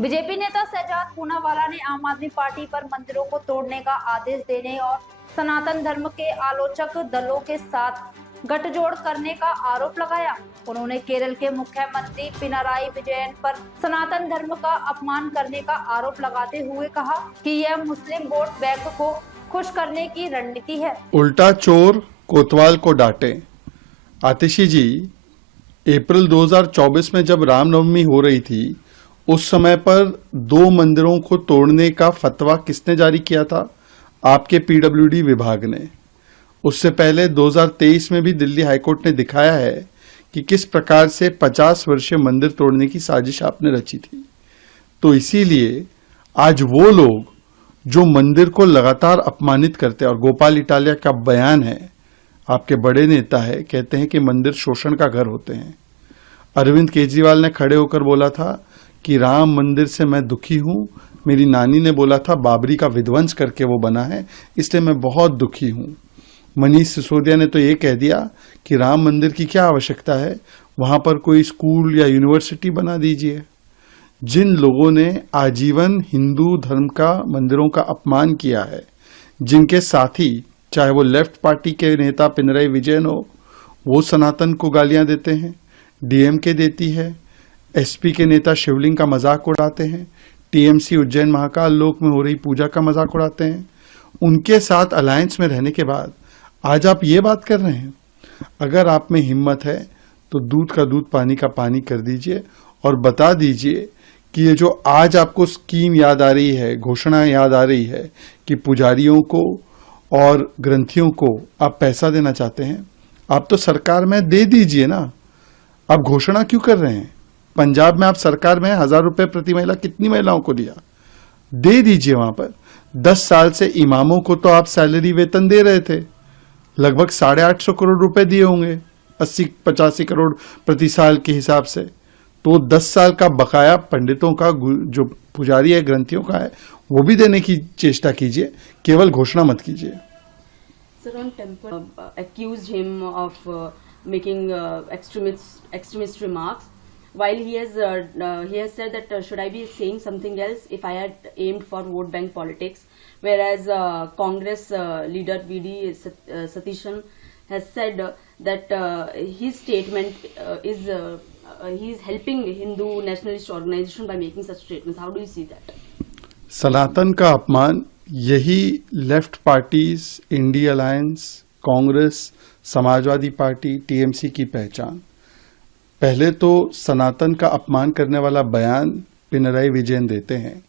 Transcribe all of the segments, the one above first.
BJP नेता शहजाद पूनावाला ने आम आदमी पार्टी पर मंदिरों को तोड़ने का आदेश देने और सनातन धर्म के आलोचक दलों के साथ गठजोड़ करने का आरोप लगाया। उन्होंने केरल के मुख्यमंत्री पिनराई विजयन पर सनातन धर्म का अपमान करने का आरोप लगाते हुए कहा कि यह मुस्लिम वोट बैंक को खुश करने की रणनीति है। उल्टा चोर कोतवाल को डांटे। आतिशी जी, अप्रैल 2024 में जब रामनवमी हो रही थी, उस समय पर 2 मंदिरों को तोड़ने का फतवा किसने जारी किया था? आपके पीडब्ल्यूडी विभाग ने। उससे पहले 2023 में भी दिल्ली हाईकोर्ट ने दिखाया है कि किस प्रकार से 50 वर्षीय मंदिर तोड़ने की साजिश आपने रची थी। तो इसीलिए आज वो लोग जो मंदिर को लगातार अपमानित करते हैं, और गोपाल इटालिया का बयान है, आपके बड़े नेता है, कहते हैं कि मंदिर शोषण का घर होते हैं। अरविंद केजरीवाल ने खड़े होकर बोला था कि राम मंदिर से मैं दुखी हूं। मेरी नानी ने बोला था बाबरी का विध्वंस करके वो बना है, इसलिए मैं बहुत दुखी हूं। मनीष सिसोदिया ने तो ये कह दिया कि राम मंदिर की क्या आवश्यकता है, वहां पर कोई स्कूल या यूनिवर्सिटी बना दीजिए। जिन लोगों ने आजीवन हिंदू धर्म का मंदिरों का अपमान किया है, जिनके साथी चाहे वो लेफ्ट पार्टी के नेता पिनराई विजयन हो, वो सनातन को गालियां देते हैं, डीएमके देती है, एसपी के नेता शिवलिंग का मजाक उड़ाते हैं, टीएमसी उज्जैन महाकाल लोक में हो रही पूजा का मजाक उड़ाते हैं। उनके साथ अलायंस में रहने के बाद आज आप ये बात कर रहे हैं। अगर आप में हिम्मत है तो दूध का दूध पानी का पानी कर दीजिए और बता दीजिए कि ये जो आज आपको स्कीम याद आ रही है, घोषणा याद आ रही है कि पुजारियों को और ग्रंथियों को आप पैसा देना चाहते हैं, आप तो सरकार में दे दीजिए ना। आप घोषणा क्यों कर रहे हैं? पंजाब में आप सरकार में 1000 रुपए प्रति महिला कितनी महिलाओं को दिया? दे दीजिए। वहां पर 10 साल से इमामों को तो आप सैलरी वेतन दे रहे थे, लगभग 850 करोड़ रुपए दिए होंगे, 80-85 करोड़ प्रति साल के हिसाब से। तो 10 साल का बकाया पंडितों का, जो पुजारी है, ग्रंथियों का है, वो भी देने की चेष्टा कीजिए, केवल घोषणा मत कीजिए। Sir, on temple accused him of making extremist remarks, while he has said that should I be saying something else if I had aimed for vote bank politics, whereas Congress leader VD Satishan has said that his statement is he is helping Hindu nationalist organization by making such statements. How do you see that? सनातन का अपमान, यही left parties, India alliance, Congress, Samajwadi party, TMC की पहचान। पहले तो सनातन का अपमान करने वाला बयान पिनराई विजयन देते हैं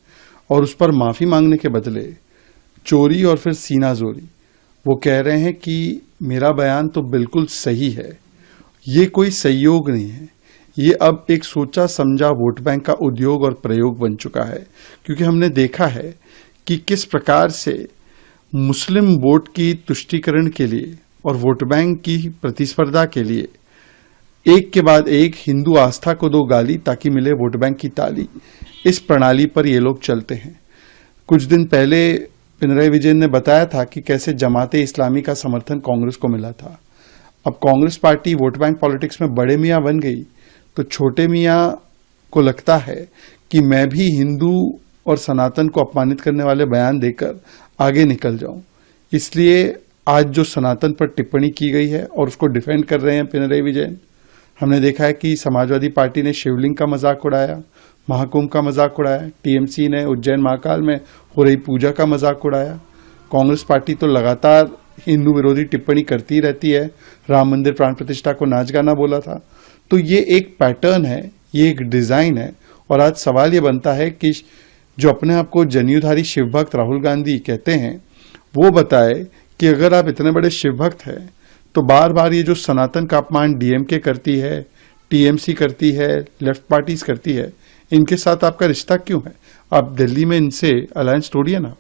और उस पर माफी मांगने के बदले चोरी और फिर सीनाजोरी वो कह रहे हैं कि मेरा बयान तो बिल्कुल सही है। ये कोई संयोग नहीं है, ये अब एक सोचा समझा वोट बैंक का उद्योग और प्रयोग बन चुका है। क्योंकि हमने देखा है कि किस प्रकार से मुस्लिम वोट की तुष्टीकरण के लिए और वोट बैंक की प्रतिस्पर्धा के लिए एक के बाद एक हिंदू आस्था को दो गाली ताकि मिले वोट बैंक की ताली, इस प्रणाली पर ये लोग चलते हैं। कुछ दिन पहले पिनराई विजयन ने बताया था कि कैसे जमाते इस्लामी का समर्थन कांग्रेस को मिला था। अब Congress party vote bank politics में बड़े मियां बन गई तो छोटे मियां को लगता है कि मैं भी हिंदू और सनातन को अपमानित करने वाले बयान देकर आगे निकल जाऊं। इसलिए आज जो सनातन पर टिप्पणी की गई है और उसको डिफेंड कर रहे हैं पिनराई विजयन। हमने देखा है कि समाजवादी पार्टी ने शिवलिंग का मजाक उड़ाया, महाकुंभ का मजाक उड़ाया, टीएमसी ने उज्जैन महाकाल में हो रही पूजा का मजाक उड़ाया। कांग्रेस पार्टी तो लगातार हिंदू विरोधी टिप्पणी करती रहती है, राम मंदिर प्राण प्रतिष्ठा को नाच गाना बोला था। तो ये एक पैटर्न है, ये एक डिजाइन है। और आज सवाल ये बनता है कि जो अपने आप को जनेऊधारी शिव भक्त राहुल गांधी कहते हैं, वो बताए कि अगर आप इतने बड़े शिव भक्त हैं तो बार बार ये जो सनातन का अपमान डीएमके करती है, टीएमसी करती है, लेफ्ट पार्टीज करती है, इनके साथ आपका रिश्ता क्यों है? आप दिल्ली में इनसे अलायंस तोड़िए ना।